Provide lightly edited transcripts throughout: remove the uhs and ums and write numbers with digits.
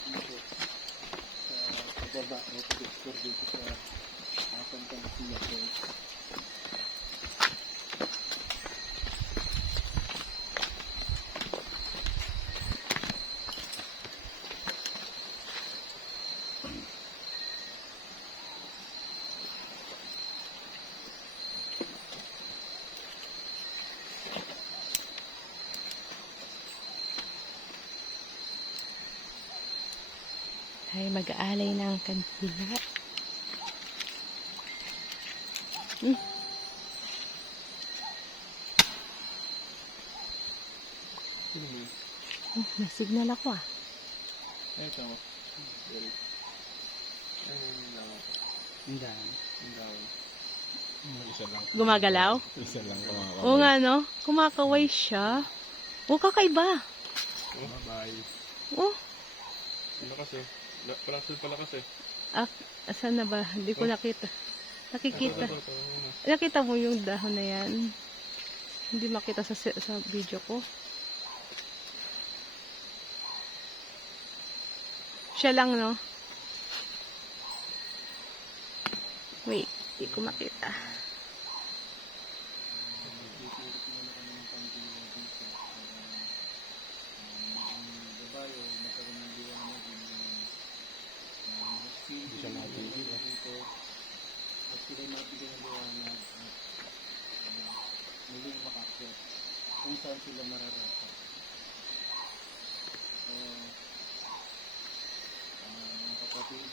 dito sa baba o pag-explore dito sa Pantansia Falls. Ay, mag-aalay ng kandila. May signal ako ah. Ito. Hindi. Isa lang. Gumagalaw? Isa lang kumakaway. Oo nga no, kumakaway siya. Oo, kakaiba. Bye. Oh, Lakas eh. Palakas eh. asan na ba? Hindi ko nakita. Nakikita. Ito. Nakita mo yung dahon na yan? Hindi makita sa video ko. Siya lang, no? Wait, hindi ko makita. Hindi siya natin. At sila mabigyan ng liwanag at muling makakyat kung saan sila mararapat. So, mga kapatid,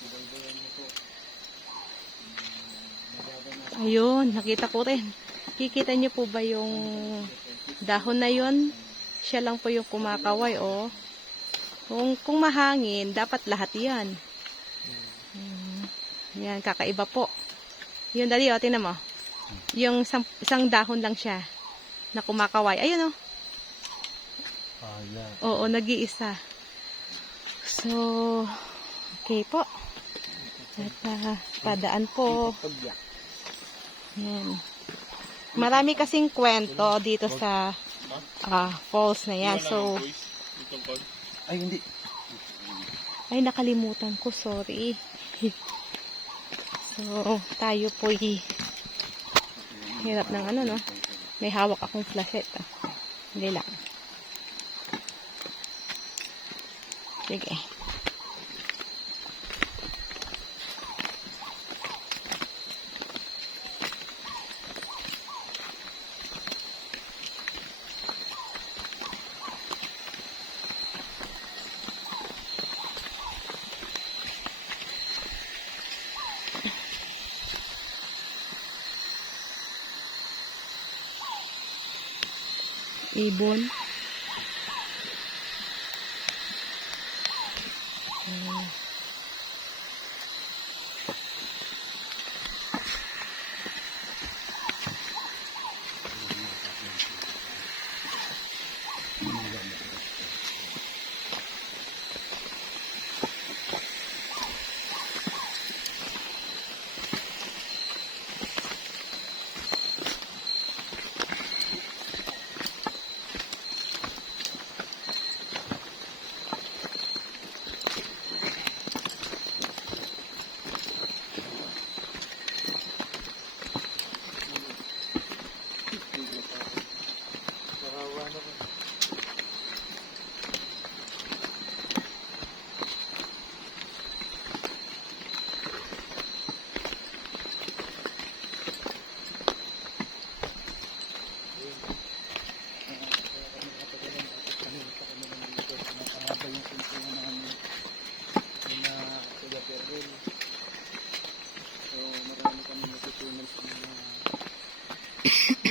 sibaybayan niyo po. Nagagana Ayun, nakita ko rin. Kikita niyo po ba yung dahon na yun? Siya lang po yung kumakaway, oh. Kung mahangin, dapat lahat yan. Yan, kakaiba po. Yun, dali, oh, tinan mo. Yung isang dahon lang siya na kumakaway. Ayun, oh. Yeah. Oo, nag-iisa. So, okay po. At padaan po. Yan. Marami kasing kwento dito sa falls na yan. So, ay hindi. ay nakalimutan ko, sorry. So, tayo po hirap ng ano, no? May hawak akong flashlight. Hindi lang. Sige. Ibon.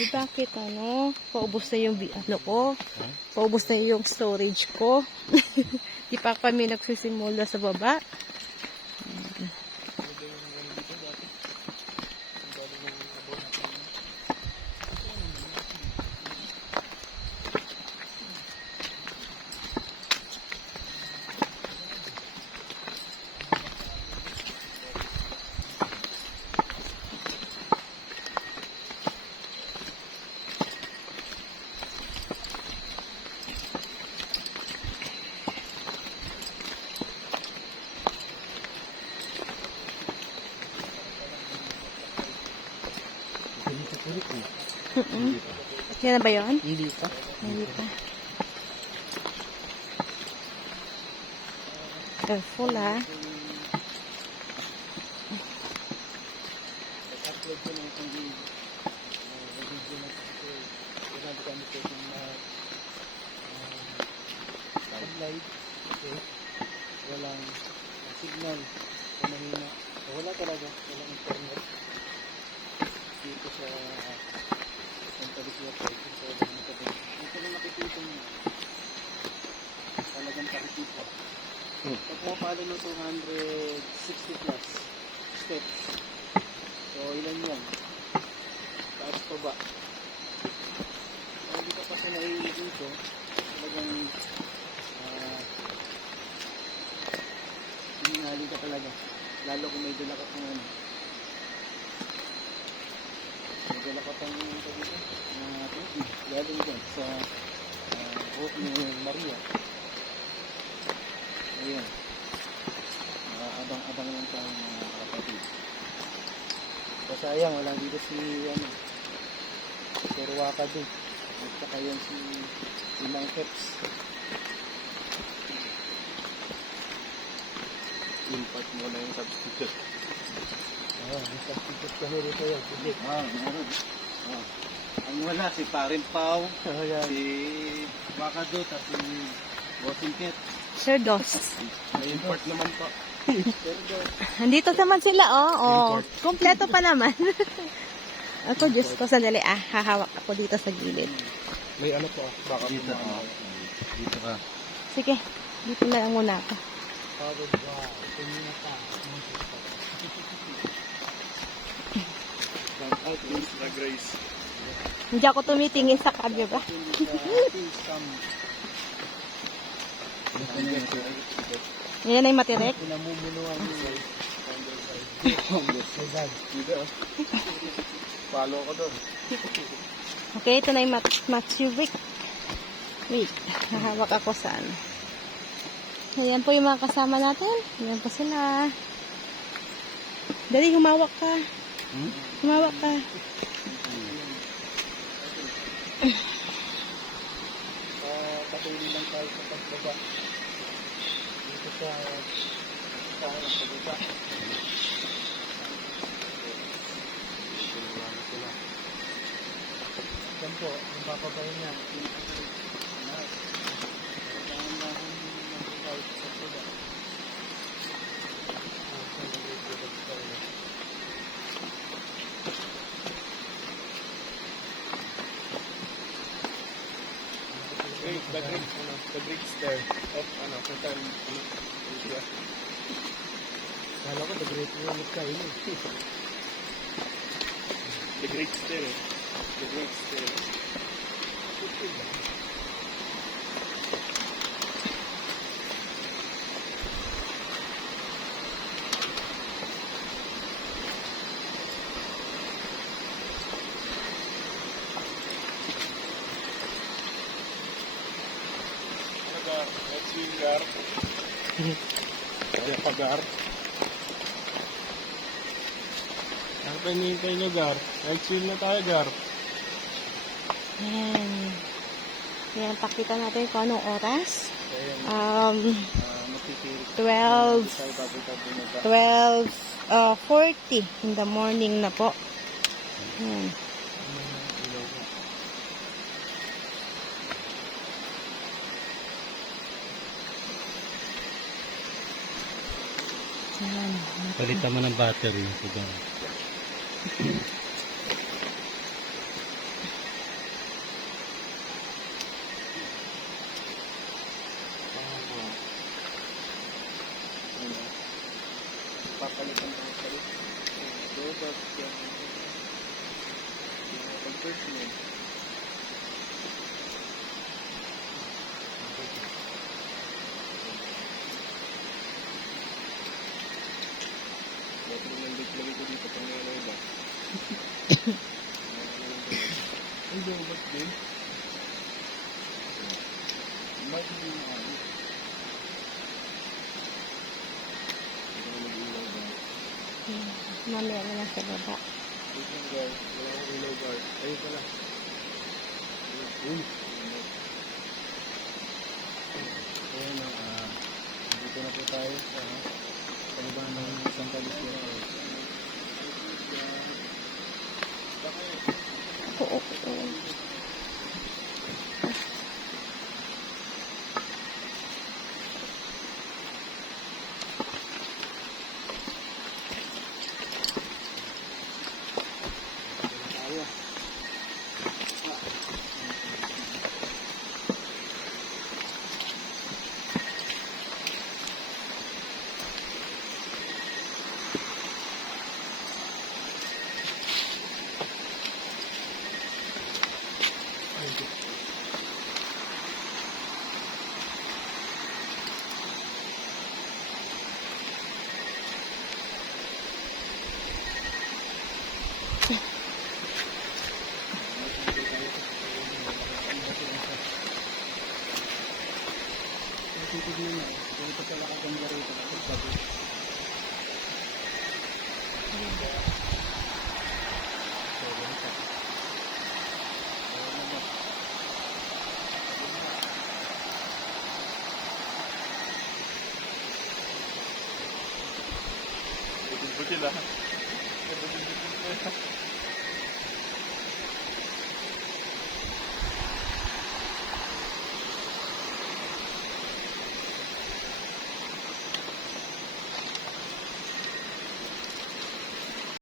Bakit ano? Paubos na yung ano ko. Paubos na yung storage ko. Di pa kami nagsisimula sa baba. Yan na ba yun? Hindi pa. Hindi pa. Careful ah. Upload ko na itong video. Video na ito. Wala kami po itong live. Okay. Walang signal. Mahina. Wala talaga. Walang internet. Dito sa Santa Lucia po. Dito na nakikita nyo. Talagang nakikita. Pag pumapalo ng 260 plus steps. So, ilan yan? Taas pa ba? Kung hindi ka pa siya naiinig dito, talagang hinali ka talaga. Lalo kung may dala ka kung ano. May dala ka pang dito, tubig. Galing dyan sa buhok ni Maria. Ayan. Abang-abang lang tayo mga kapatid. Sayang, wala dito si Sir Wakado. At saka yan si Mang Keps. Impact mo na yung substitute. May substitute kami rito yun. Meron. Ang wala, si Parin Pao, si Wakado, tapos si Bossing Ket. Sir Dos. May import naman po. Andito naman sila, oh. Kompleto pa naman. Ako, Diyos ko, sandali, hahawak ako dito sa gilid. May ano po, baka Dito, dito ka. Sige, dito na lang muna ako. Pagod ba? Tingin ka. out is the grace. Hindi ako tumitingin sa camera. Yan ay matirek. Pinamumunuan nila. Follow ko doon. Okay, ito na yung maturek. Wait, nahawak ako sa ano. Ayan po yung mga kasama natin. Ayan po sila. Dali, humawak ka. Humawak ka. Patuloy lang tayo sa pagbaba. Dito sa pagbaba. Yan po, yung papabayin niya. The bricks there of Sultan Asia. Kala ko, the great wall of China. The Great Stair. The Great Stair. Let's see, Gar. Kaya pa, Gar. Ano pa hinihintay nyo, Gar? Nag-swim na tayo, Gar. Ayan. Ayan, pakita natin kung anong oras. Magpipilit 12:40 in the morning na po. Ayan. Ayan. Palitan mo ng battery. Siguro. Papalitan ko sa rin. Robot. Conversion. Lagi ko dito pang ano ba? Ay, robot din. Bakit hindi mo ano? Mamaya na lang sa baba. Wait lang, guys. Wala akong ilaw, guys. Ayun pala. Yun. Ayan o, dito na po tayo sa kalibangan ng Santa Lucia Falls. Oo. Tayo. Titignan mo, dito pala kaganda rito kasi sabi. Buti-buti lang. Buti-buti lang.